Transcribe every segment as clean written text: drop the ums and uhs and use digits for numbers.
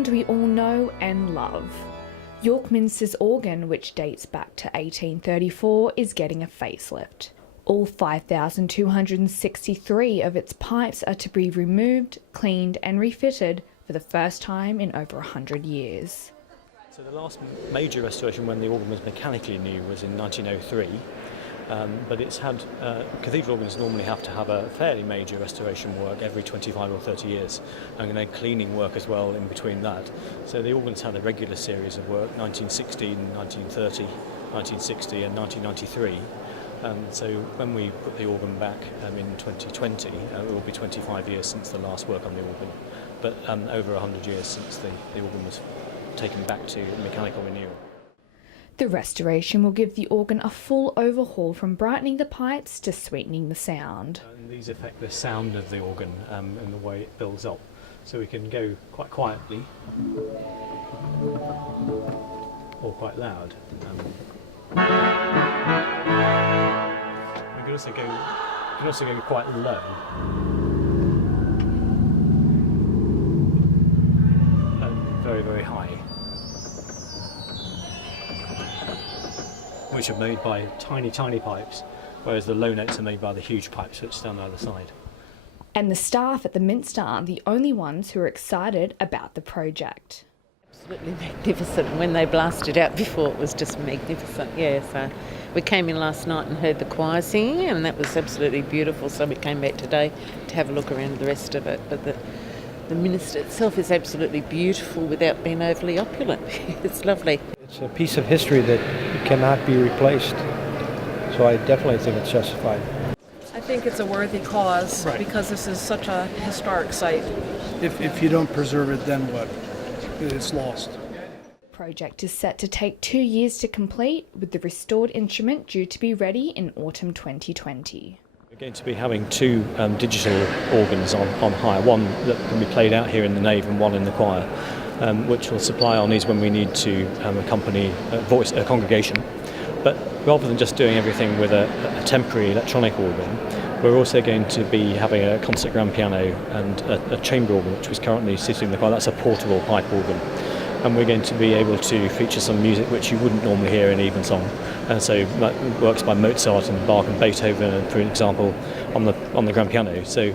sound we all know and love. York Minster's organ, which dates back to 1834, is getting a facelift. All 5,263 of its pipes are to be removed, cleaned and refitted for the first time in over 100 years. So the last major restoration when the organ was mechanically new was in 1903. But it's had, cathedral organs normally have to have a fairly major restoration work every 25 or 30 years, and then cleaning work as well in between that. So the organ's had a regular series of work, 1916, 1930, 1960 and 1993. So when we put the organ back in 2020, it will be 25 years since the last work on the organ, but over 100 years since the organ was taken back to mechanical renewal. The restoration will give the organ a full overhaul, from brightening the pipes to sweetening the sound. And these affect the sound of the organ and the way it builds up. So we can go quite quietly or quite loud. We can also go quite low. And very, very high. Which are made by tiny, tiny pipes, whereas the low notes are made by the huge pipes which stand either side. And the staff at the Minster aren't the only ones who are excited about the project. Absolutely magnificent. When they blasted out before, it was just magnificent. Yeah, so we came in last night and heard the choir singing, and that was absolutely beautiful. So we came back today to have a look around the rest of it. But the Minster itself is absolutely beautiful without being overly opulent. It's lovely. It's a piece of history that cannot be replaced, so I definitely think it's justified. I think it's a worthy cause, right, because this is such a historic site. If you don't preserve it, then what? It's lost. The project is set to take 2 years to complete, with the restored instrument due to be ready in autumn 2020. We're going to be having two digital organs on hire, one that can be played out here in the nave and one in the choir, which will supply harmonies when we need to accompany a congregation. But rather than just doing everything with a temporary electronic organ, we're also going to be having a concert grand piano and a chamber organ, which was currently sitting in the choir. That's a portable pipe organ. And we're going to be able to feature some music which you wouldn't normally hear in evensong. And so works by Mozart and Bach and Beethoven, for example, on the grand piano. So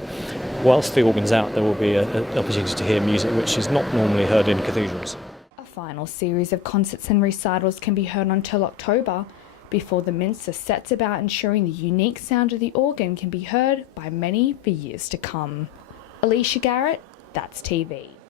whilst the organ's out, there will be an opportunity to hear music which is not normally heard in cathedrals. A final series of concerts and recitals can be heard until October, before the Minster sets about ensuring the unique sound of the organ can be heard by many for years to come. Alicia Garrett, That's TV.